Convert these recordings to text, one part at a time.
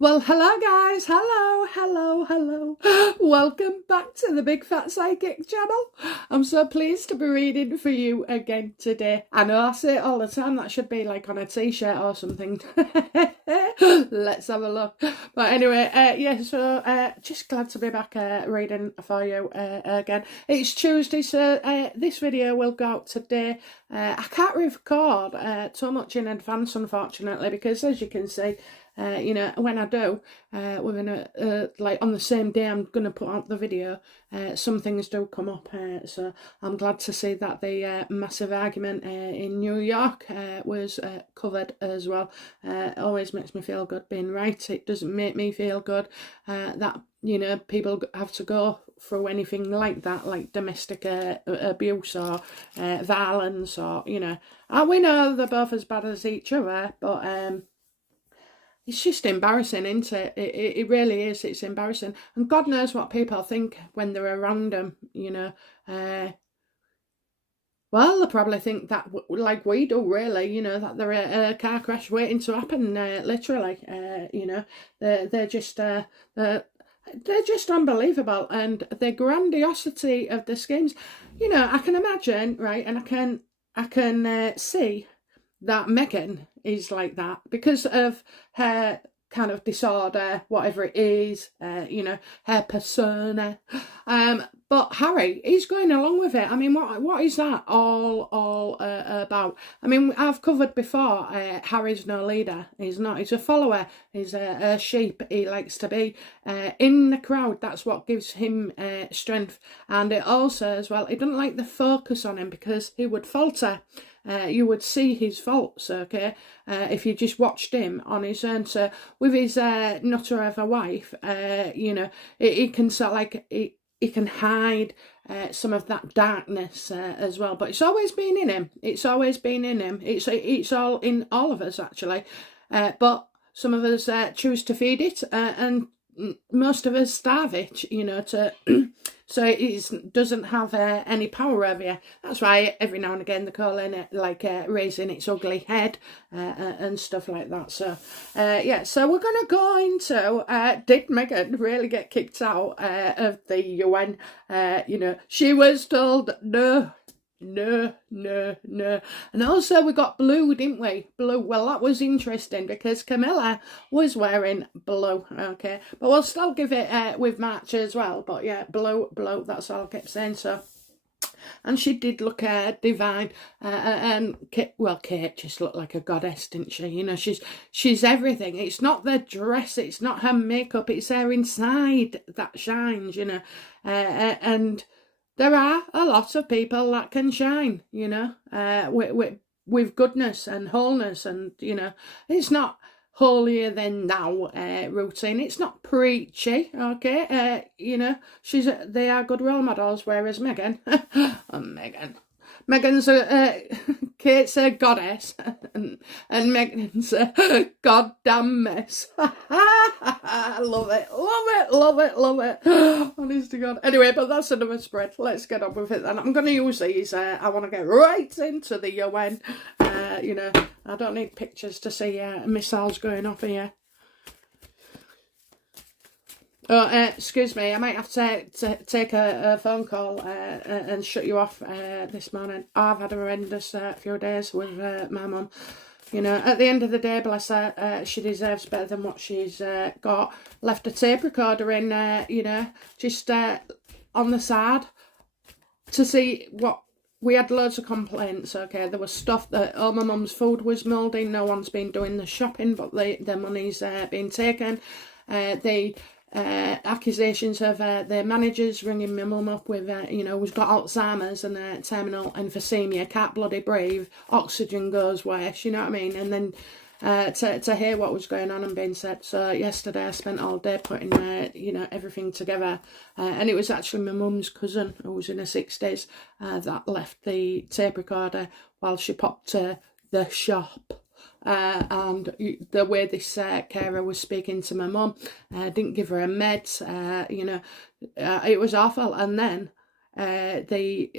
Well, hello guys, hello. Welcome back to the Big Fat Psychic channel. I'm so pleased to be reading for you again today. I know I say it all the time, that should be like on a t-shirt or something. Let's have a look. But anyway, just glad to be back reading for you again. It's Tuesday, so this video will go out today. I can't record too much in advance, unfortunately, because as you can see, when I do, we're gonna like on the same day I'm gonna put out the video. Some things do come up, so I'm glad to see that the massive argument in New York was covered as well. It always makes me feel good being right. It doesn't make me feel good that people have to go through anything like that, like domestic abuse or violence, or we know they're both as bad as each other, but it's just embarrassing, isn't it? It really is. It's embarrassing. And God knows what people think when they're around them, Well, they probably think that, like we do, really, that they're a car crash waiting to happen, literally. They're just unbelievable. And the grandiosity of the schemes, I can imagine, right, and I can see that Meghan is like that because of her kind of disorder, whatever it is, her persona. But Harry, he's going along with it. I mean, what is that all about? I mean, I've covered before, Harry's no leader. He's not. He's a follower. He's a sheep. He likes to be in the crowd. That's what gives him strength. And it also, as well, he doesn't like the focus on him because he would falter. You would see his faults, okay, if you just watched him on his own. So with his nutter of a wife, he can sort of like, he can hide some of that darkness as well. But it's always been in him. It's always been in him. It's all in all of us, actually. But some of us choose to feed it, and most of us starve it, to... So it doesn't have any power over you. That's why every now and again they're calling it like raising its ugly head and stuff like that. So so we're going to go into did Meghan really get kicked out of the UN? She was told no. And also we got blue, didn't we? Blue. Well, that was interesting because Camilla was wearing blue, okay? But we'll still give it with match as well. But yeah, blue, that's all I kept saying. So, and she did look divine. And Kate just looked like a goddess, didn't she? She's everything. It's not the dress, it's not her makeup, it's her inside that shines, and there are a lot of people that can shine, with goodness and wholeness, and it's not holier than thou routine. It's not preachy, okay? They are good role models, whereas Meghan's Kate's a goddess, and Meghan's a goddamn mess. I love it. Honest to God. Anyway, but that's another spread. Let's get on with it then. I'm going to use these. I want to get right into the UN. I don't need pictures to see missiles going off here. Oh, excuse me, I might have to take a phone call and shut you off this morning. I've had a horrendous few days with my mum. At the end of the day, bless her, she deserves better than what she's got. Left a tape recorder in, just on the side to see what... We had loads of complaints, okay? There was stuff that all my mum's food was mouldy. No one's been doing the shopping, but their money's been taken. Accusations of the managers ringing my mum up with, who's got Alzheimer's and terminal emphysema, can't bloody breathe, oxygen goes waste, you know what I mean? And then to hear what was going on and being said. So yesterday I spent all day putting, everything together. And it was actually my mum's cousin, who was in her 60s, that left the tape recorder while she popped to the shop. And the way this carer was speaking to my mum, didn't give her a meds, it was awful. And then the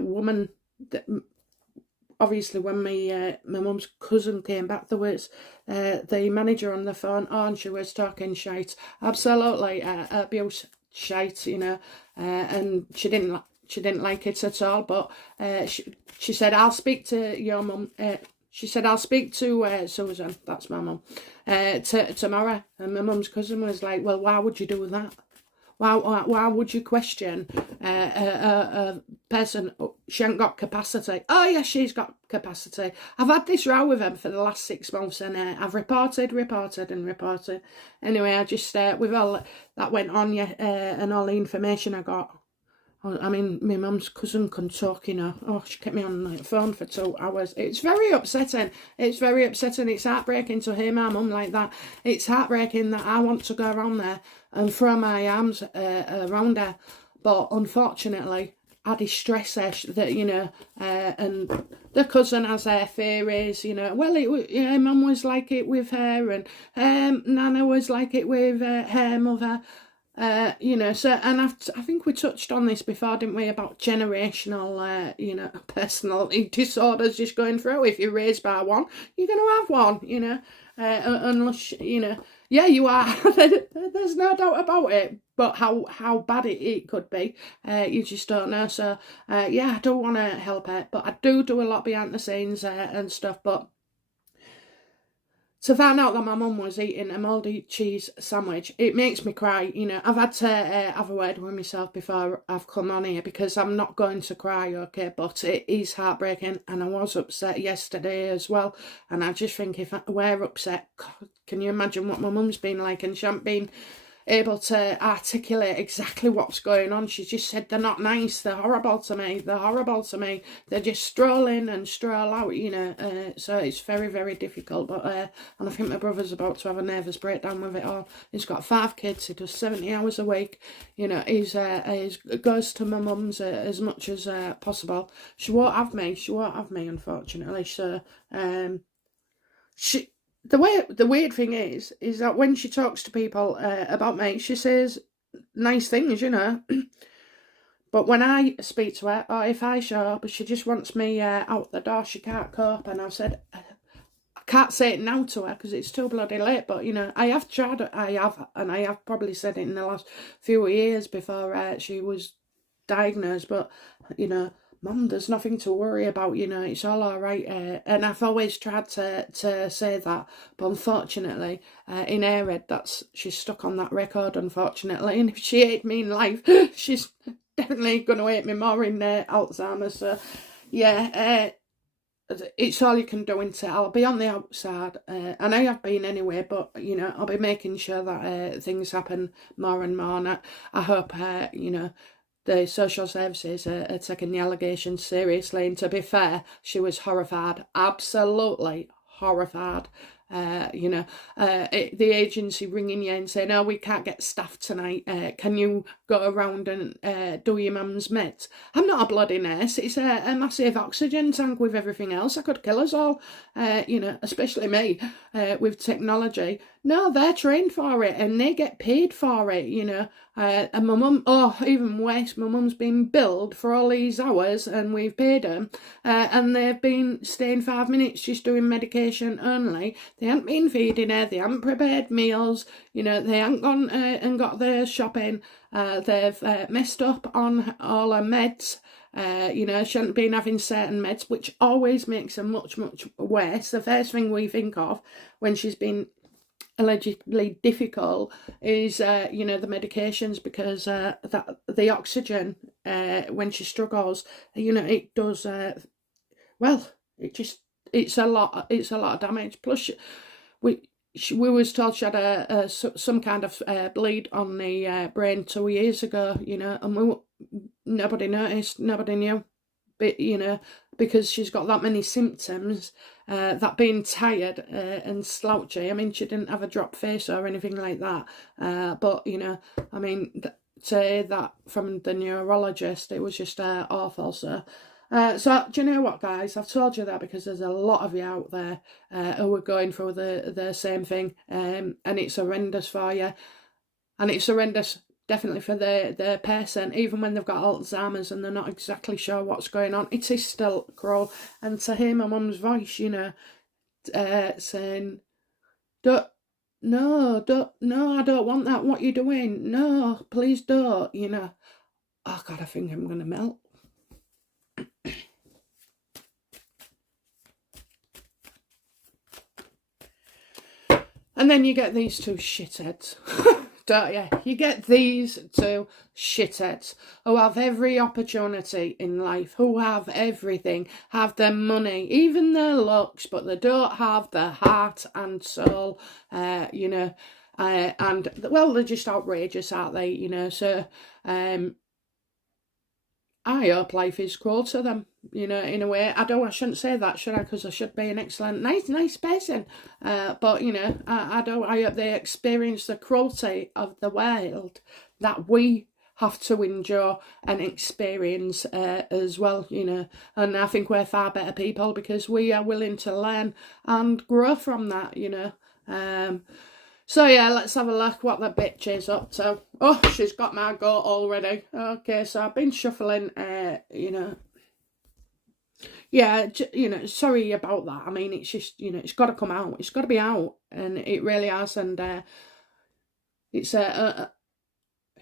woman obviously when my mum's cousin came back, there was the manager on the phone, and she was talking shite, absolutely abuse shite, and she didn't like it at all. But she said, I'll speak to your mum. She said, I'll speak to Susan, that's my mum, tomorrow. And my mum's cousin was like, well, why would you do that? Why would you question a person? She ain't got capacity. Oh, yeah, she's got capacity. I've had this row with him for the last 6 months, and I've reported. Anyway, I just, with all that went on, and all the information I got, I mean, my mum's cousin can talk, Oh, she kept me on the phone for 2 hours. It's very upsetting. It's heartbreaking to hear my mum like that. It's heartbreaking that I want to go around there and throw my arms around her. But unfortunately, I distress her that, and the cousin has her theories, well, mum was like it with her, and Nana was like it with her mother. So, and I think we touched on this before, didn't we, about generational, personality disorders just going through. If you're raised by one, you're going to have one, unless, yeah, you are. There's no doubt about it. But how bad it could be, you just don't know. So, yeah, I don't want to help it, but I do a lot behind the scenes and stuff, but to find out that my mum was eating a mouldy cheese sandwich, it makes me cry. I've had to have a word with myself before I've come on here, because I'm not going to cry, okay? But it is heartbreaking, and I was upset yesterday as well. And I just think if we're upset, God, can you imagine what my mum's been like? And she hasn't been able to articulate exactly what's going on. She just said, they're not nice, they're horrible to me, they're just stroll in and stroll out, so it's very, very difficult. But and I think my brother's about to have a nervous breakdown with it all. He's got 5 kids, he does 70 hours a week, he's goes to my mum's as much as possible. She won't have me, unfortunately. So the weird thing is that when she talks to people about me, she says nice things, But when I speak to her, or if I show up, she just wants me out the door. She can't cope. And I've said, I can't say it now to her because it's too bloody late. But, I have tried, and I have probably said it in the last few years before she was diagnosed. But, Mum, there's nothing to worry about, it's all right. And I've always tried to say that, but unfortunately, in her head, she's stuck on that record, unfortunately. And if she hated me in life, she's definitely going to hate me more in Alzheimer's. So, yeah, it's all you can do, isn't it? I'll be on the outside, and I have been anyway, but, I'll be making sure that things happen more and more. And I hope, the social services are taking the allegations seriously. And to be fair, she was horrified, absolutely horrified. The agency ringing you and saying, oh, we can't get staff tonight, can you go around and do your mum's meds? I'm not a bloody nurse. It's a massive oxygen tank with everything else. I could kill us all, especially me, with technology. No, they're trained for it and they get paid for it, and my mum, even worse, my mum's been billed for all these hours and we've paid them, and they've been staying 5 minutes just doing medication only. They haven't been feeding her, they haven't prepared meals, they haven't gone and got their shopping, they've messed up on all her meds. She hasn't been having certain meds, which always makes her much, much worse. The first thing we think of when she's been allegedly difficult is the medications, because that the oxygen when she struggles, it does it's a lot of damage. Plus we was told she had some kind of bleed on the brain 2 years ago, and nobody noticed, nobody knew. But, because she's got that many symptoms, that being tired and slouchy. I mean, she didn't have a drop face or anything like that. But, say that from the neurologist, it was just awful. So, do you know what, guys? I've told you that because there's a lot of you out there who are going through the same thing, and it's horrendous for you. And it's horrendous definitely for the person, even when they've got Alzheimer's and they're not exactly sure what's going on, it is still cruel. And to hear my mum's voice, you know, saying, don't, no, I don't want that, what you doing? No, please don't, you know. Oh God, I think I'm going to melt. And then you get these two shitheads, don't you? You get these two shitheads who have every opportunity in life, who have everything, have their money, even their looks, but they don't have their heart and soul, you know. And, well, they're just outrageous, aren't they, you know? So, I hope life is cruel to them, you know, in a way. I shouldn't say that, should I? Because I should be an excellent, nice person. But, you know, I hope they experience the cruelty of the world that we have to endure and experience as well, you know. And I think we're far better people because we are willing to learn and grow from that, you know. So yeah, let's have a look what the bitch is up to. Oh, she's got my goat already. Okay, so I've been shuffling, you know. Yeah, you know, sorry about that. I mean, it's just, you know, it's got to come out. It's got to be out. And it really has. And it's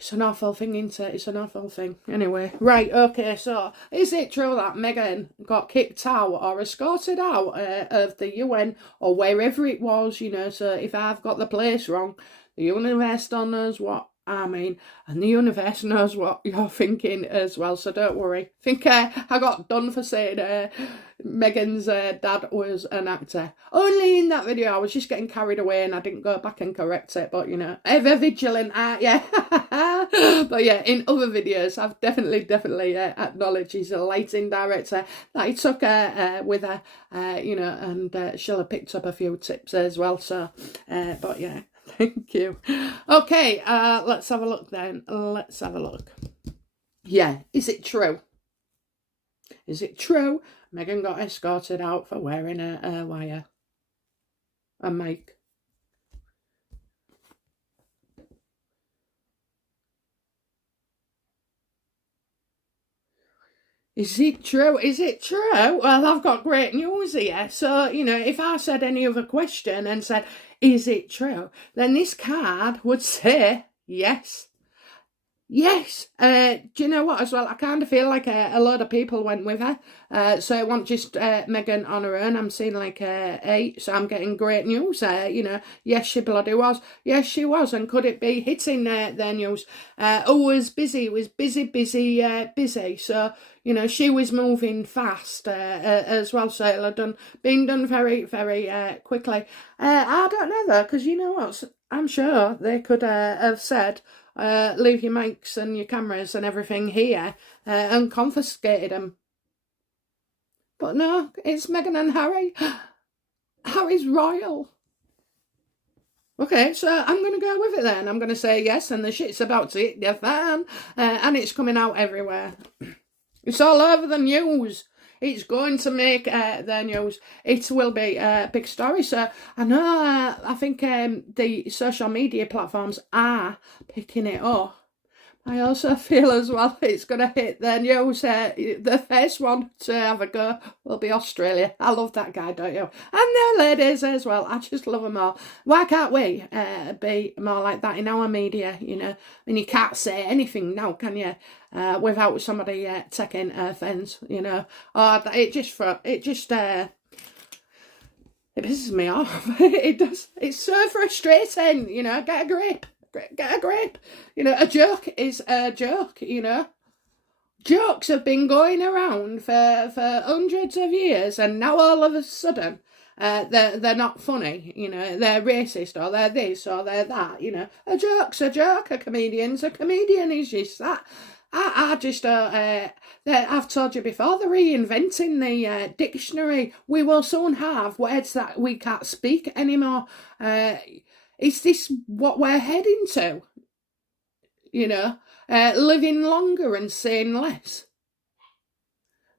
it's an awful thing, isn't it? It's an awful thing. Anyway, right, okay, so is it true that Meghan got kicked out or escorted out of the UN or wherever it was, you know? So if I've got the place wrong, the universe still knows what I mean, and the universe knows what you're thinking as well, so don't worry. I think I got done for saying Meghan's dad was an actor. Only in that video, I was just getting carried away and I didn't go back and correct it, but you know, ever vigilant, yeah. But yeah, in other videos, I've definitely acknowledged he's a lighting director, that he took her with her, you know, and she'll have picked up a few tips as well, so, but yeah. Thank you. Okay, let's have a look then. Let's have a look. Yeah, is it true? Is it true Meghan got escorted out for wearing a wire? A mic? Is it true? Is it true? Well, I've got great news here. So, you know, if I said any other question and said, is it true? Then this card would say yes. Yes. Do you know what as well? I kind of feel like a lot of people went with her. So it wasn't just Meghan on her own. I'm seeing like 8. So I'm getting great news. You know, yes, she bloody was. Yes, she was. And could it be hitting their news? Was busy. Was busy. So, you know, she was moving fast as well. So it'll have been done very, very quickly. I don't know though, because you know what? I'm sure they could have said, leave your mics and your cameras and everything here and confiscated them. But no, it's Meghan and Harry. Harry's royal. Okay, so I'm going to go with it then. I'm going to say yes, and the shit's about to hit your fan, and it's coming out everywhere. It's all over the news. It's going to make their news. It will be a big story. So I know, I think the social media platforms are picking it up. I also feel as well it's going to hit their news. The first one to have a go will be Australia. I love that guy, don't you? And their ladies as well. I just love them all. Why can't we be more like that in our media, you know? And you can't say anything now, can you? Without somebody taking offence, you know? It pisses me off. It does. It's so frustrating, you know? Get a grip. Get a grip. You know, a joke is a joke, you know. Jokes have been going around for hundreds of years, and now all of a sudden they're not funny, you know. They're racist, or they're this, or they're that, you know. A joke's a joke. A comedian's a comedian. Is just that. I just I've told you before, they're reinventing the dictionary. We will soon have words that we can't speak anymore. Is this what we're heading to? You know, living longer and saying less.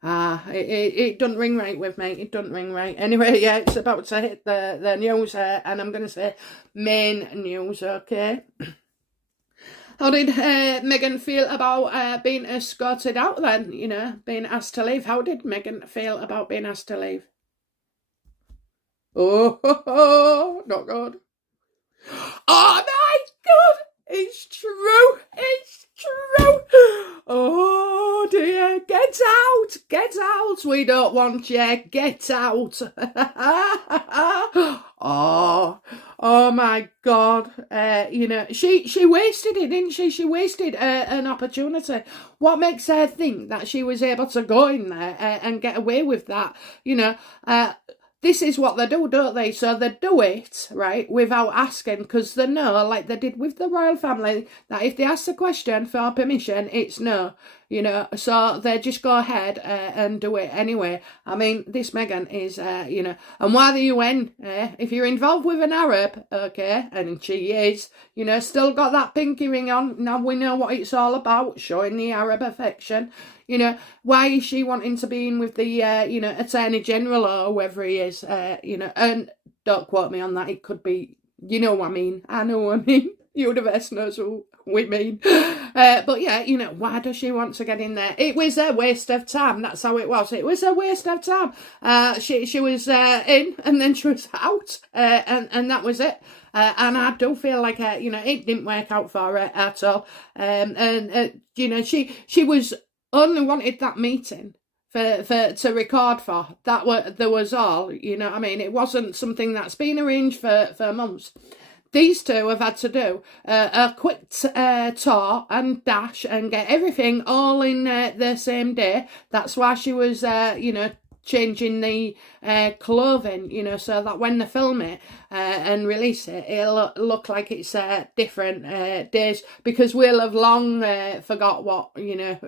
It doesn't ring right with me. It doesn't ring right. Anyway, yeah, it's about to hit the news, and I'm going to say main news, okay? How did Meghan feel about being escorted out then, you know, being asked to leave? How did Meghan feel about being asked to leave? Oh, not good. Oh my God, it's true, it's true. Oh dear, get out, we don't want you, get out. Oh my God, you know, she wasted it, didn't she? She wasted an opportunity. What makes her think that she was able to go in there and get away with that, you know? This is what they do, don't they? So they do it, right, without asking, because they know, like they did with the royal family, that if they ask the question for permission, it's no, you know. So they just go ahead and do it anyway. I mean, this Meghan is, you know, and why the UN, if you're involved with an Arab, okay, and she is, you know, still got that pinky ring on, now we know what it's all about, showing the Arab affection. You know, why is she wanting to be in with the, you know, Attorney General or whoever he is, you know, and don't quote me on that, it could be, you know what I mean, I know what I mean, universe knows who we mean, but yeah, you know, why does she want to get in there? It was a waste of time, that's how it was a waste of time. She was in and then she was out, and that was it. And I do feel like, you know, it didn't work out for her at all, and you know, she was only wanted that meeting to record for. There was all, you know what I mean? It wasn't something that's been arranged for months. These two have had to do a quick tour and dash and get everything all in the same day. That's why she was, you know, changing the clothing, you know, so that when they film it and release it, it'll look like it's different days, because we'll have long forgot what, you know,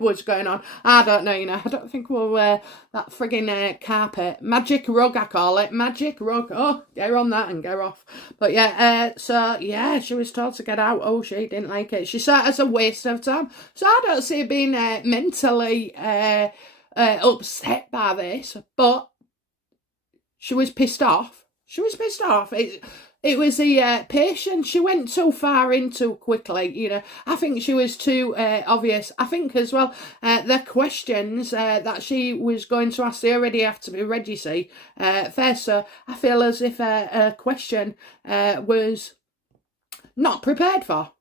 was going on. I don't know, you know, I don't think we'll wear that frigging carpet, magic rug I call it, magic rug. Oh, get her on that and get her off. But yeah, so yeah, she was told to get out. Oh, she didn't like it. She saw it as a waste of time. So I don't see her being mentally upset by this, but she was pissed off. It was the patience. She went too far in too quickly, you know. I think she was too obvious. I think as well, the questions that she was going to ask, they already have to be ready, see, first. So I feel as if a question was not prepared for.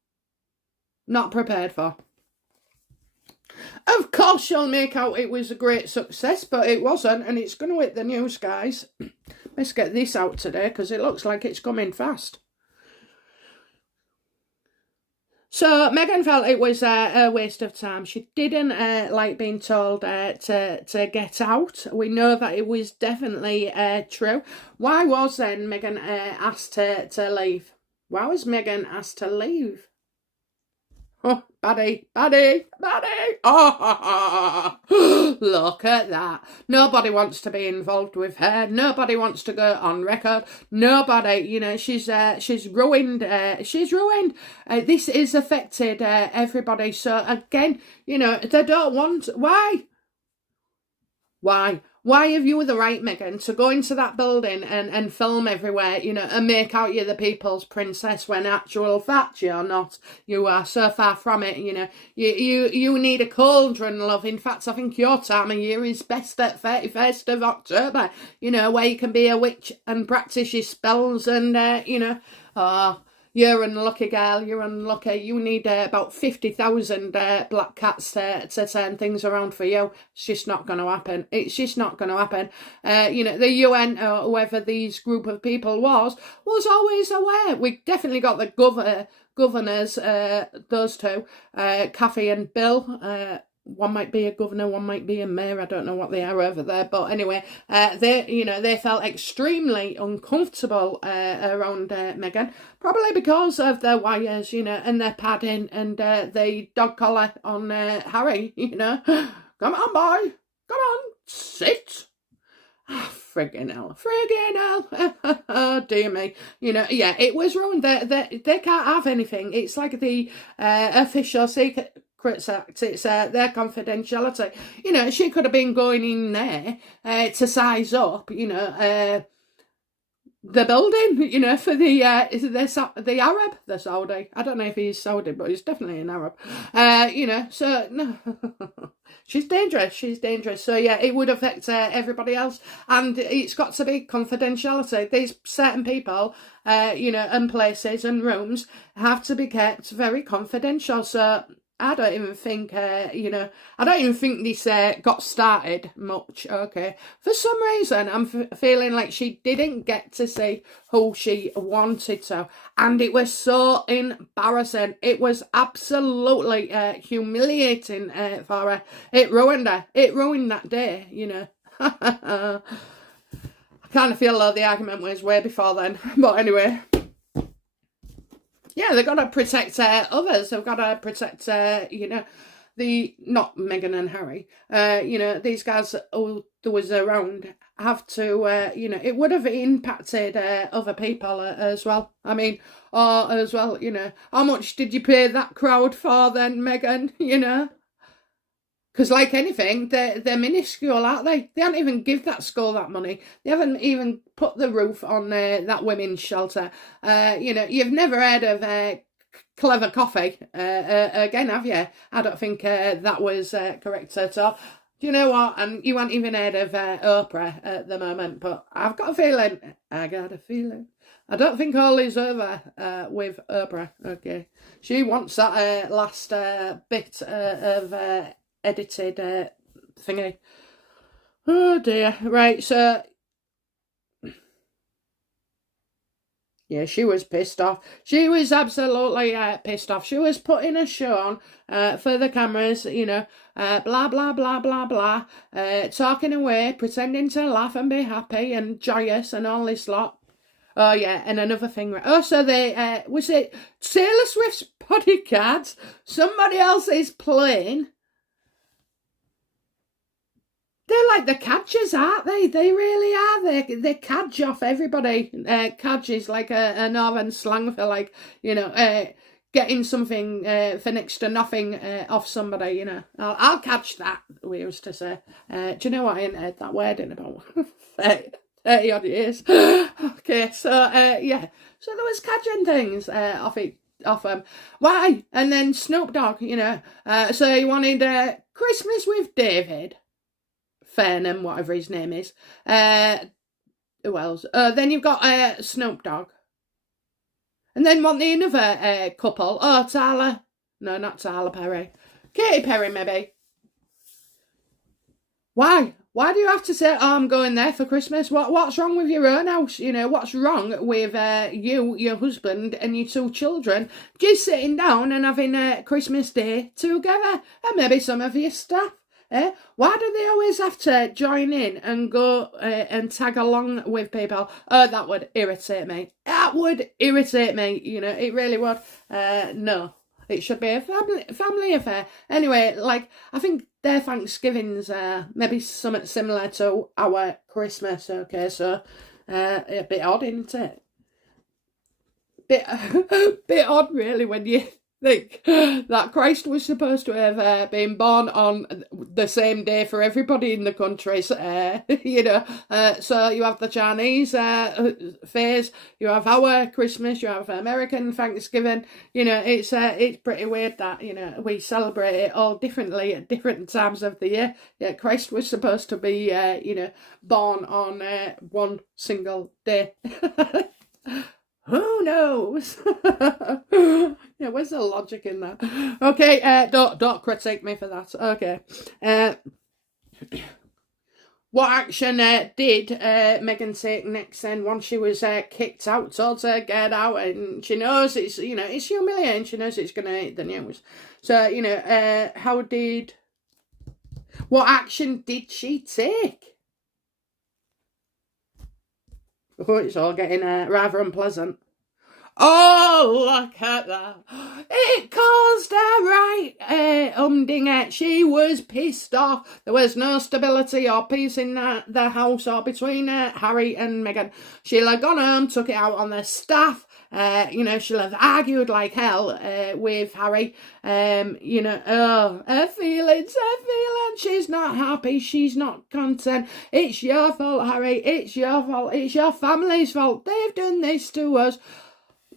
Of course she'll make out it was a great success, but it wasn't, and it's going to hit the news, guys. Let's get this out today, because it looks like it's coming fast. So Meghan felt it was a waste of time. She didn't like being told to get out. We know that it was definitely true. Why was then Meghan asked to leave? Why was Meghan asked to leave? Oh, baddie. Oh, look at that. Nobody wants to be involved with her. Nobody wants to go on record. Nobody, you know, she's ruined. She's ruined. This is affected everybody. So again, you know, they don't want. Why? Why have you the right, Meghan, to go into that building and film everywhere, you know, and make out you're the people's princess when actual fact you're not. You are so far from it, you know. You need a cauldron, love. In fact, I think your time of year is best at 31st of October, you know, where you can be a witch and practice your spells and, you know, you're unlucky, girl. You're unlucky. You need about 50,000 black cats to turn things around for you. It's just not going to happen. It's just not going to happen. You know, the UN or whoever these group of people was always aware. We definitely got the governors, those two, Kathy and Bill. One might be a governor, one might be a mayor. I don't know what they are over there, but anyway, they felt extremely uncomfortable around Meghan, probably because of their wires, you know, and their padding and the dog collar on Harry, you know. Come on, boy, come on, sit. Oh, friggin' hell. Oh, dear me. You know, yeah, it was ruined. They can't have anything. It's like the official secret Act. It's their confidentiality. You know, she could have been going in there to size up, you know, the building, you know, for the Arab, the Saudi. I don't know if he's Saudi, but he's definitely an Arab. You know, so no, she's dangerous. She's dangerous. So yeah, it would affect everybody else, and it's got to be confidentiality. These certain people, you know, and places and rooms have to be kept very confidential. So I don't even think, you know, I don't even think this got started much, okay. For some reason, I'm feeling like she didn't get to see who she wanted to. And it was so embarrassing. It was absolutely humiliating for her. It ruined her. It ruined that day, you know. I kind of feel like the argument was way before then. But anyway. Yeah, they've got to protect others. They've got to protect, you know, not Meghan and Harry. You know, these guys who there was around have to, you know, it would have impacted other people as well. I mean, or as well, you know, how much did you pay that crowd for then, Meghan, you know? Because like anything, they're minuscule, aren't they? They haven't even give that school that money. They haven't even put the roof on that women's shelter. You know, you've never heard of Clever Coffee again, have you? I don't think that was correct at all. Do you know what? And you haven't even heard of Oprah at the moment, but I've got a feeling. I don't think all is over with Oprah, okay? She wants that last bit of edited thingy. Oh dear. Right, so yeah, she was pissed off. She was absolutely pissed off. She was putting a show on for the cameras, you know, blah, blah, blah, blah, blah, talking away, pretending to laugh and be happy and joyous and all this lot. Oh, yeah, and another thing. Oh, so they, was it Taylor Swift's bodyguards? Somebody else's plane? They're like the cadgers, aren't they? They really are. They cadge off everybody. Cadge is like a northern slang for like, you know, getting something for next to nothing off somebody, you know. I'll catch that, we used to say. Do you know what? I ain't heard that word in about 30 odd years. Okay, so, yeah. So there was cadging things off them. Why? And then Snoop Dogg, you know. So he wanted Christmas with David. Fairnham, whatever his name is. Who else? Then you've got Snoop Dogg. And then want the another couple. Oh, Tyler. No, not Tyler Perry. Katy Perry, maybe. Why? Why do you have to say, oh, I'm going there for Christmas? What's wrong with your own house? You know, what's wrong with you, your husband, and your two children just sitting down and having a Christmas Day together? And maybe some of your staff. Why do they always have to join in and go and tag along with people? Oh, that would irritate me. That would irritate me. You know, it really would. No, it should be a family affair. Anyway, like, I think their Thanksgiving's maybe something similar to our Christmas, okay? So, a bit odd, isn't it? Bit odd, really, when you think that Christ was supposed to have been born on the same day for everybody in the country, you know. So you have the Chinese phase, you have our Christmas, you have American Thanksgiving. You know, it's pretty weird that, you know, we celebrate it all differently at different times of the year. Yeah, Christ was supposed to be, you know, born on one single day. Who knows? Yeah, where's the logic in that? Okay, don't critique me for that. Okay. What action did Meghan take next then once she was kicked out, told to get out, and she knows it's, you know, it's humiliating, she knows it's going to hit the news. So, you know, what action did she take? Oh, it's all getting rather unpleasant. Oh, look at that. It caused her right humdinger. She was pissed off. There was no stability or peace in the house or between Harry and Meghan. She'll have gone home, took it out on the staff, You know, she'll have argued like hell with Harry. You know, oh, her feelings. She's not happy. She's not content. It's your fault, Harry. It's your fault. It's your family's fault. They've done this to us.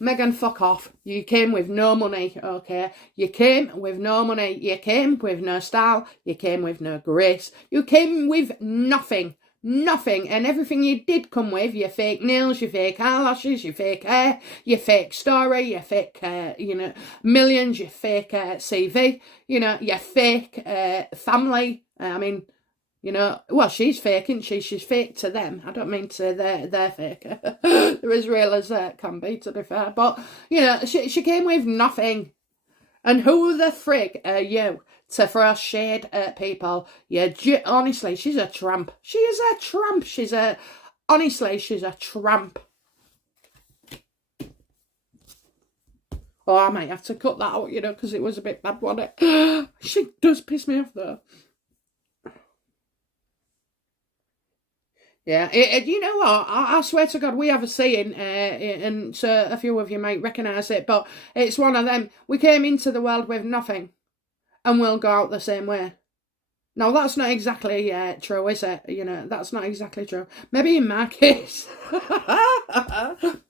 Meghan, fuck off. You came with no money, okay? You came with no money. You came with no style. You came with no grace. You came with nothing. Nothing. And everything you did come with, your fake nails, your fake eyelashes, your fake hair, your fake story, your fake, you know, millions, your fake CV, you know, your fake family. I mean, you know, well, she's fake, isn't she? She's fake to them. I don't mean to they're fake. They're as real as can be, to be fair. But, you know, she came with nothing. And who the frig are you to throw shade at people? Honestly, she's a tramp. She is a tramp. Honestly, she's a tramp. Oh, I might have to cut that out, you know, because it was a bit bad, wasn't it? She does piss me off, though. Yeah, you know what? I swear to God, we have a saying, and so a few of you might recognise it, but it's one of them. We came into the world with nothing, and we'll go out the same way. Now, that's not exactly true, is it? You know, that's not exactly true. Maybe in my case.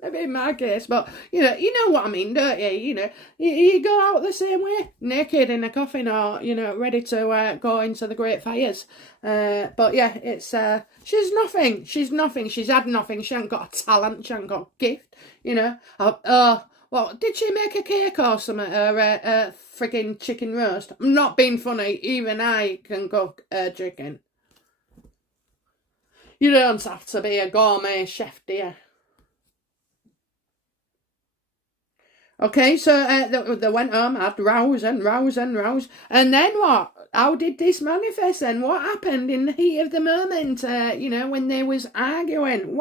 Maybe in my case. But, you know what I mean, don't you? You know, you go out the same way, naked in a coffin or, you know, ready to go into the great fires. But, yeah, it's... she's nothing. She's nothing. She's had nothing. She hasn't got a talent. She hasn't got a gift, you know. Well, did she make a cake or something? Or a frigging chicken roast? I'm not being funny. Even I can cook chicken. You don't have to be a gourmet chef, do you? Okay, so they went home, had rows and rows and rows. And then what? How did this manifest then? What happened in the heat of the moment, you know, when they was arguing?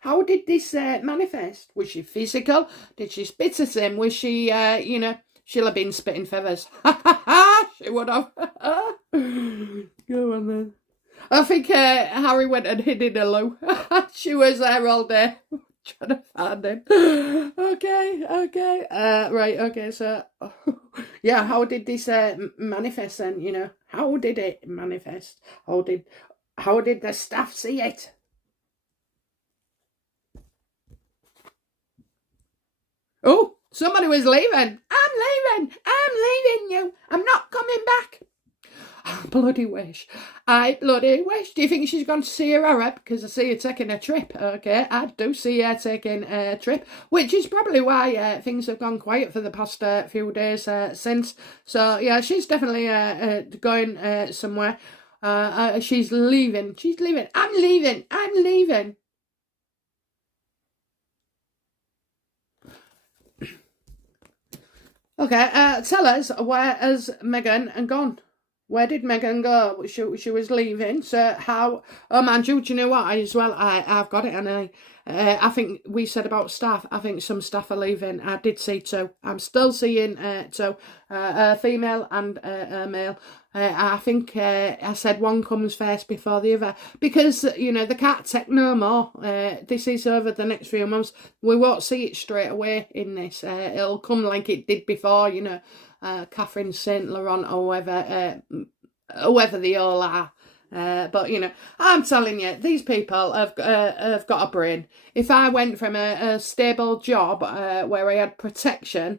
How did this manifest? Was she physical? Did she spit at him? Was she, you know, she'll have been spitting feathers. She would have. Go on then. I think Harry went and hid in a loo. She was there all day. Trying to find him. Okay. Right, okay, so... yeah, how did this manifest then, you know? How did it manifest? How did the staff see it? Oh, somebody was leaving. I'm leaving you. I'm not coming back. I bloody wish. Do you think she's gone to see her Arab? Because I see her taking a trip, okay? I do see her taking a trip, which is probably why things have gone quiet for the past few days since. So, yeah, she's definitely going somewhere. She's leaving. I'm leaving. Okay, tell us, where has Meghan gone? Where did Meghan go? She was leaving. So how? Oh man, do you know what? I've got it, and I think we said about staff. I think some staff are leaving. I did see two. I'm still seeing two, a female and a male. I think I said one comes first before the other because you know they can't take no more. This is over the next few months. We won't see it straight away in this. It'll come like it did before. You know. Catherine St. Laurent or whoever they all are. But, you know, I'm telling you, these people have got a brain. If I went from a stable job where I had protection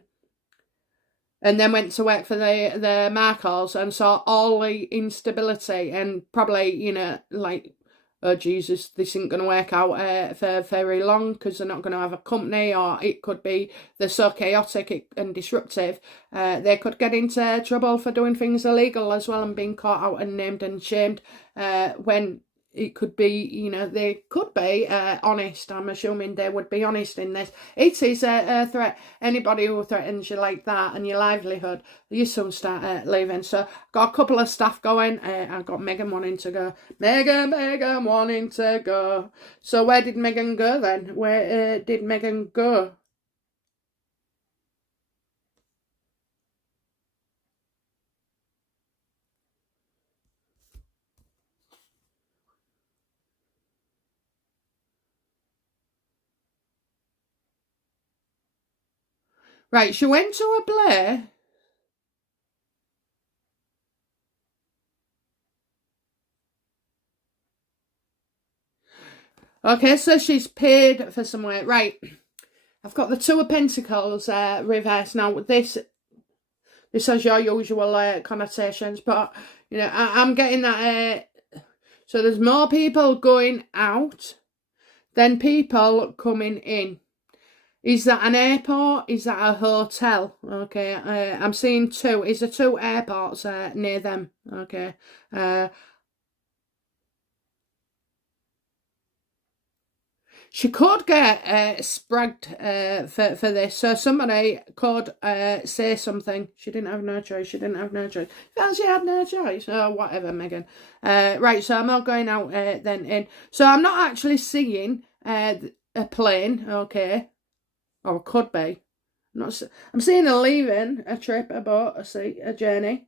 and then went to work for the Markles and saw all the instability and probably, you know, like, oh Jesus, this isn't going to work out for very long because they're not going to have a company, or it could be they're so chaotic and disruptive, they could get into trouble for doing things illegal as well and being caught out and named and shamed when it could be, you know, they could be honest. I'm assuming they would be honest in this. It is a threat. Anybody who threatens you like that and your livelihood, you soon start leaving. So got a couple of staff going. I've got Meghan wanting to go. Meghan wanting to go. So where did Meghan go then? Where did Meghan go? Right, she went to a play. Okay, so she's paid for somewhere. Right, I've got the Two of Pentacles reversed. Now, this has your usual connotations, but, you know, I'm getting that... so there's more people going out than people coming in. Is that an airport? Is that a hotel? Okay, I'm seeing two. Is there two airports near them? Okay. She could get spragged for this. So somebody could say something. She didn't have no choice. She didn't have no choice. Well, she had no choice. Oh, whatever, Meghan. Right, so I'm not going out then in. So I'm not actually seeing a plane, okay? Or could be. I'm seeing her leaving a trip, a boat, a journey.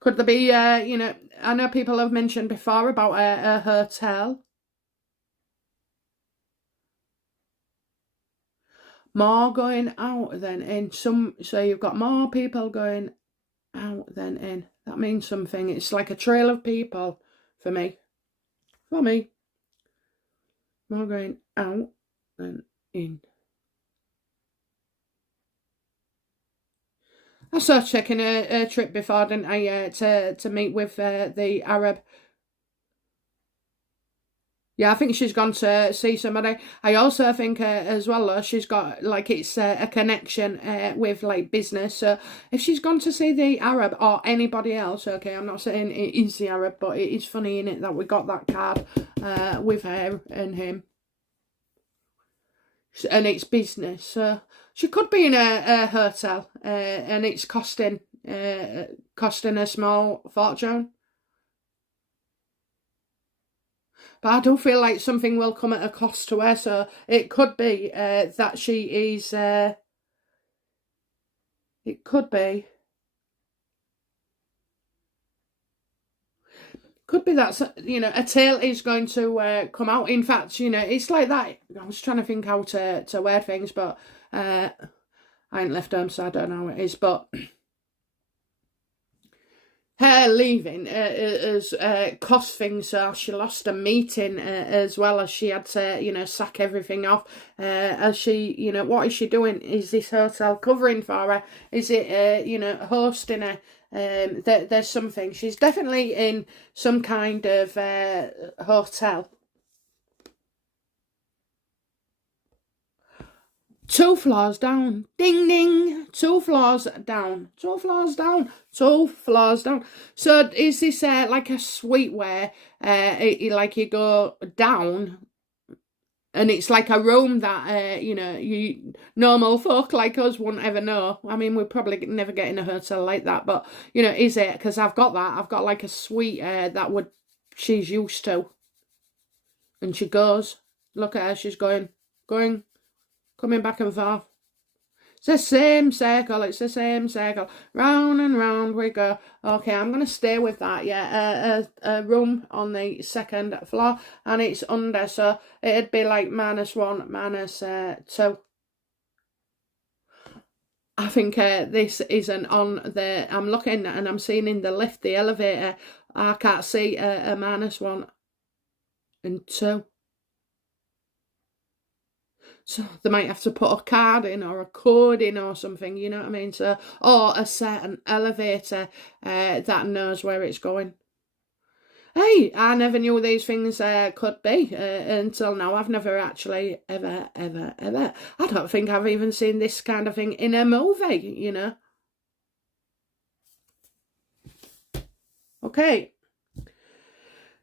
Could there be, you know, I know people have mentioned before about a hotel. More going out than in. So you've got more people going out than in. That means something. It's like a trail of people for me. For me. More going out than in. I saw checking a trip before, didn't I, to meet with the Arab. Yeah, I think she's gone to see somebody. I also think as well, though, she's got, like, it's a connection with, like, business. So if she's gone to see the Arab or anybody else, okay, I'm not saying it is the Arab, but it is funny, isn't it, that we got that card with her and him. And it's business. So she could be in a hotel and it's costing a small fortune. But I do feel like something will come at a cost to her, so it could be that she is... it could be. Could be that, you know, a tale is going to come out. In fact, you know, it's like that. I was trying to think how to word things, but I ain't left home, so I don't know how it is. But... her leaving has cost things. So she lost a meeting as well, as she had to, you know, sack everything off. As she, you know, what is she doing? Is this hotel covering for her? Is it, you know, hosting her? There's something. She's definitely in some kind of hotel. Two floors down. Ding, ding. Two floors down. Two floors down. Two floors down. So is this like a suite where like you go down and it's like a room that, you know, you normal folk like us wouldn't ever know. I mean, we'd probably never get in a hotel like that. But, you know, is it? Because I've got that. I've got like a suite that she's used to. And she goes. Look at her. She's going. Coming back and forth. It's the same circle. It's the same circle. Round and round we go. Okay, I'm going to stay with that. Yeah, a room on the second floor. And it's under. So it'd be like -1, -2. I think this isn't on the... I'm looking and I'm seeing in the lift, the elevator. I can't see a -1 and 2. So they might have to put a card in or a code in or something, you know what I mean? So, or a certain elevator that knows where it's going. Hey, I never knew these things could be until now. I've never actually ever. I don't think I've even seen this kind of thing in a movie, you know. Okay.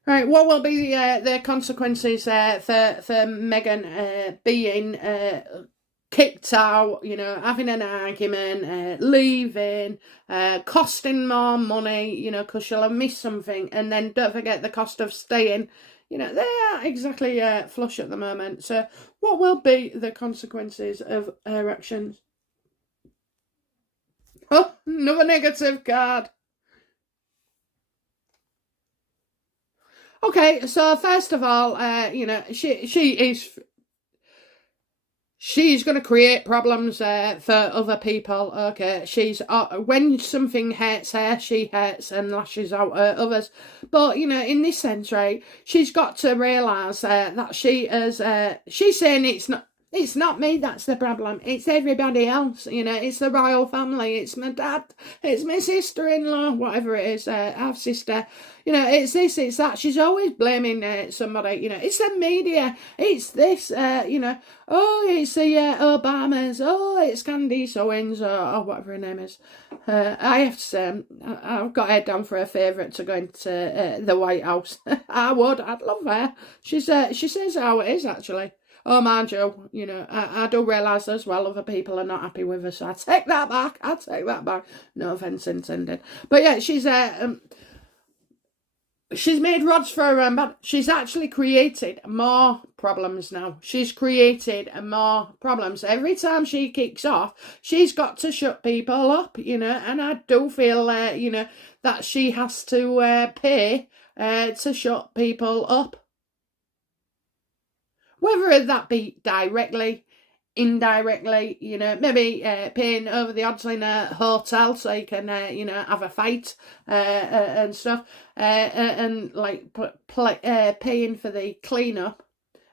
Right, what will be the consequences for Meghan being kicked out, you know, having an argument, leaving, costing more money, you know, because she'll have missed something, and then don't forget the cost of staying. You know, they are exactly flush at the moment. So what will be the consequences of her actions? Oh, another negative card. Okay, so first of all, you know, she is... she's going to create problems for other people. Okay, she's when something hurts her, she hurts and lashes out at others. But you know, in this sense, right, she's got to realise that she is. She's saying it's not me that's the problem. It's everybody else. You know, it's the royal family. It's my dad. It's my sister-in-law. Whatever it is, half sister. You know, it's this. It's that. She's always blaming somebody. You know, it's the media. It's this. You know, oh, it's the Obamas. Oh, it's Candice Owens or whatever her name is. I have to say, I've got her down for a favourite to go into the White House. I would. I'd love her. She says how it is actually. Oh, mind you know, I do realise as well other people are not happy with her, so I take that back. I take that back. No offence intended. But yeah, she's made rods for her but she's actually created more problems now. She's created more problems. Every time she kicks off, she's got to shut people up, you know, and I do feel, you know, that she has to pay to shut people up. Whether that be directly, indirectly, you know, maybe paying over the odds in a hotel so you can, you know, have a fight and stuff, and like paying for the clean-up.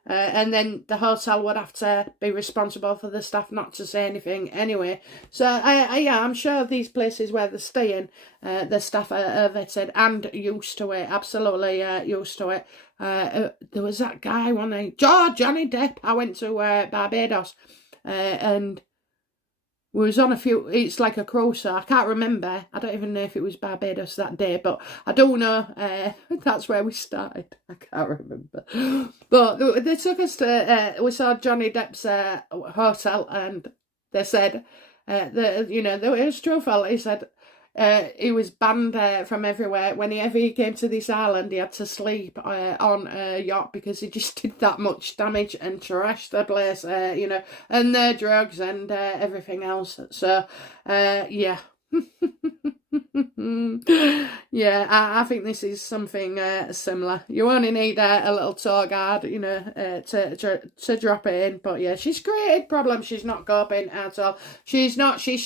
And then the hotel would have to be responsible for the staff not to say anything anyway. So yeah, I'm sure these places where they're staying, the staff are vetted and used to it, absolutely used to it. There was that guy, Johnny Depp. I went to Barbados and we was on a few, it's like a cruise, so I can't remember. I don't even know if it was Barbados that day, but I do know that's where we started. I can't remember. But they took us to, we saw Johnny Depp's hotel, and they said, you know, it was truthful. He said he was banned from everywhere. Whenever he came to this island, he had to sleep on a yacht because he just did that much damage and trashed the place, you know, and their drugs and everything else. So, yeah. Yeah, I think this is something similar. You only need a little tour guide, you know, to drop it in. But yeah, she's created problems. She's not coping at all. She's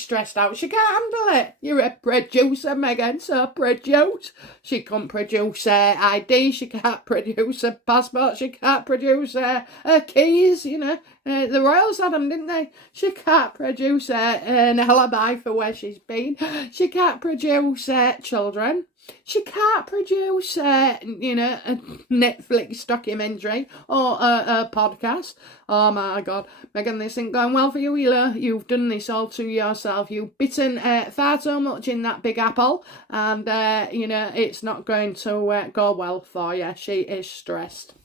stressed out. She can't handle it. You're a producer, Meghan, so produce. She can't produce ID. She can't produce a passport. She can't produce her keys, you know. The royals had them, didn't they? She can't produce an alibi for where she's been. She can't produce children. She can't produce, you know, a Netflix documentary or a podcast. Oh my God, Meghan, this ain't going well for you, Wheeler. You've done this all to yourself. You've bitten far too much in that big apple, and you know it's not going to go well for you. She is stressed.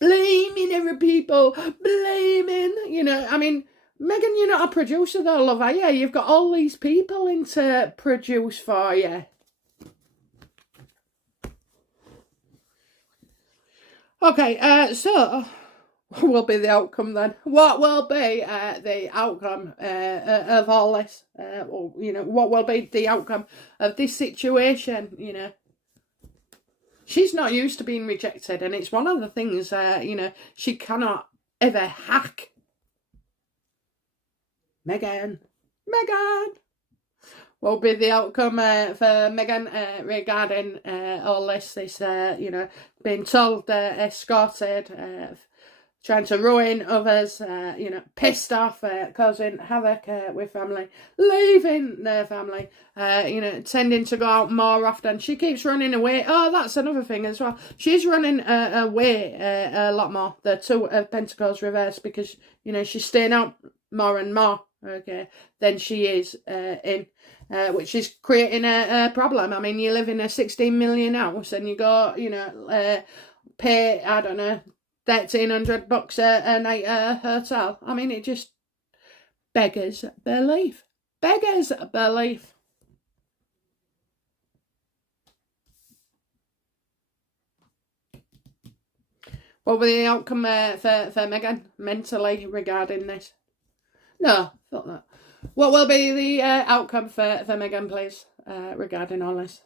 Blaming other people, blaming, you know, I mean, Meghan, you're not a producer though, love, are you? You've got all these people in to produce for you. Okay, so what will be the outcome then? What will be the outcome of all this? Or, you know, what will be the outcome of this situation, you know? She's not used to being rejected, and it's one of the things, you know, she cannot ever hack. Meghan. What will be the outcome for Meghan regarding all this, you know, being told escorted, trying to ruin others, you know, pissed off, causing havoc with family, leaving their family, you know, tending to go out more often. She keeps running away. Oh, that's another thing as well. She's running away a lot more. The two of Pentacles reversed because, you know, she's staying out more and more, okay, than she is in. Which is creating a problem. I mean, you live in a 16 million house and you go, you know, pay, I don't know, $1,300 a night at a hotel. I mean, it just beggars belief. Beggars belief. What will the outcome for Meghan mentally regarding this? No, not that. What will be the outcome for Meghan, please, regarding all this?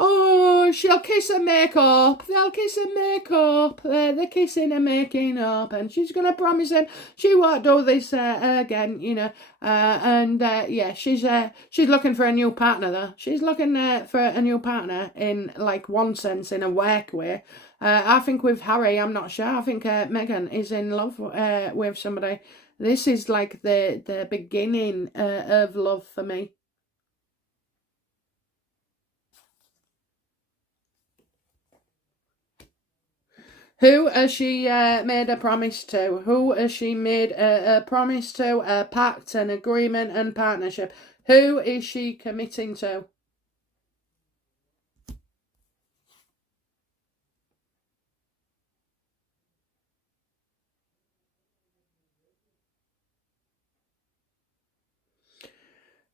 Oh, she'll kiss and make up. They'll kiss and make up. They're kissing and making up, and she's gonna promise him she won't do this again. Yeah, she's looking for a new partner though. She's looking for a new partner in like one sense, in a work way. I think with Harry, I'm not sure. I think Meghan is in love with somebody. This is like the beginning of love for me. Who has she made a promise to? Who has she made a promise to? A pact, an agreement, and partnership. Who is she committing to?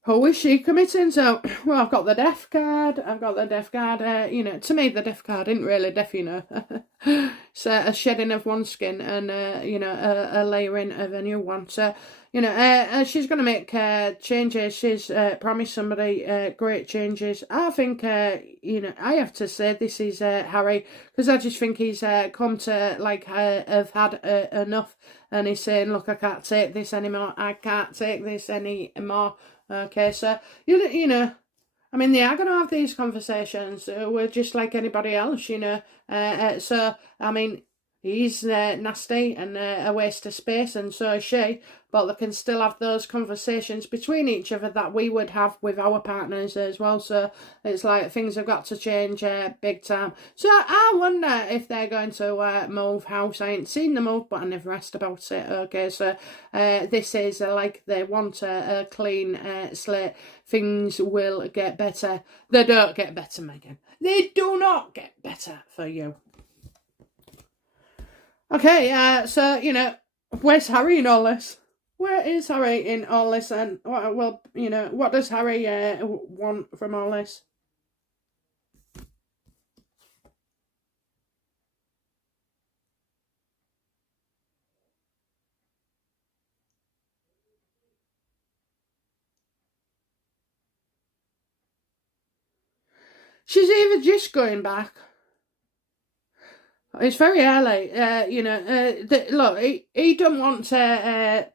Who is she committing to? Well, I've got the death card. To me, the death card isn't really death, It's a shedding of one skin and, a layering of a new one. So, she's going to make changes. She's promised somebody great changes. I think, I have to say this is Harry, because I just think he's come to, have had enough. And he's saying, look, I can't take this anymore. I can't take this anymore. Okay, so, I mean, they are going to have these conversations. We're just like anybody else, So, I mean, he's nasty and a waste of space, and so is she. But they can still have those conversations between each other that we would have with our partners as well. So it's like things have got to change big time. So I wonder if they're going to move house. I ain't seen the move, but I never asked about it. Okay, so this is like they want a clean slate. Things will get better. They don't get better, Meghan. They do not get better for you. Okay, so, where's Harry in all this? Where is Harry in all this? And, well, what does Harry want from all this? She's either just going back. It's very early, look, he doesn't want to...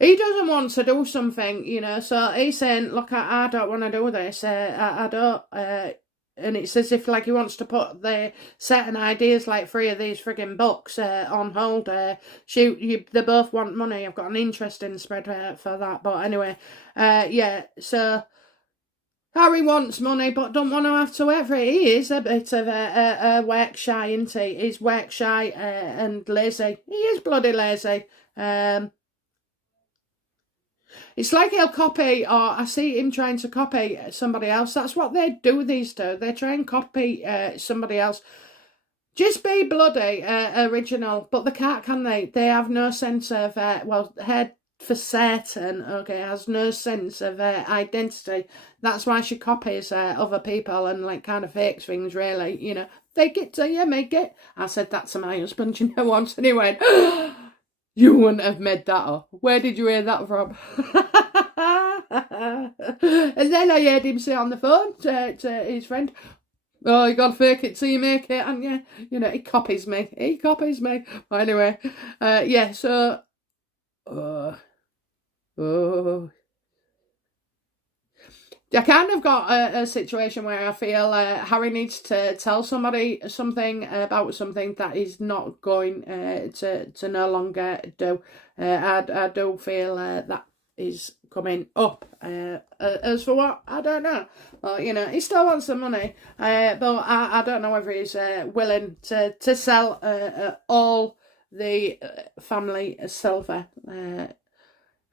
He doesn't want to do something, so he's saying, look, I don't want to do this, I don't, and it's as if, like, he wants to put the certain ideas, like 3 of these frigging books, on hold. They both want money. I've got an interesting spread for that, but anyway, so... Harry wants money, but don't want to have to work for it. He is a bit of a work shy, isn't he? He's work shy and lazy. He is bloody lazy. It's like he'll copy, or I see him trying to copy somebody else. That's what they do these days. They try and copy somebody else. Just be bloody original, but they can't, can they? They have no sense of, head for certain, okay, has no sense of identity. That's why she copies other people and, like, kind of fakes things, really, Fake it till you make it. I said that to my husband, once, and he went... You wouldn't have made that up. Where did you hear that from? And then I heard him say on the phone to his friend, oh, you gotta fake it till you make it, and he copies me. But anyway, so... I kind of got a situation where I feel Harry needs to tell somebody something about something that he's not going to no longer do. I do feel that is coming up. As for what, I don't know. Well, he still wants the money, but I don't know whether he's willing to sell all the family silver.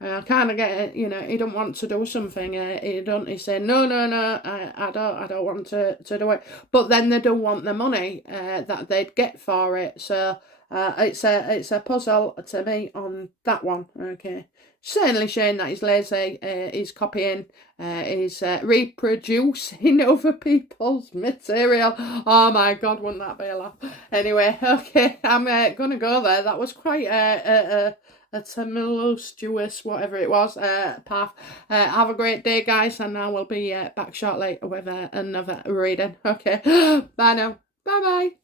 I kind of get it, he don't want to do something, he's saying, no, I don't want to do it, but then they do want the money that they'd get for it, so it's a puzzle to me on that one, okay. Certainly showing that he's lazy, he's copying, he's reproducing other people's material. Oh my God, wouldn't that be a laugh? Anyway, okay, I'm gonna go there. That was quite a tumultuous, whatever it was, path. Have a great day, guys, and I will be back shortly with another reading. Okay, bye now. Bye bye.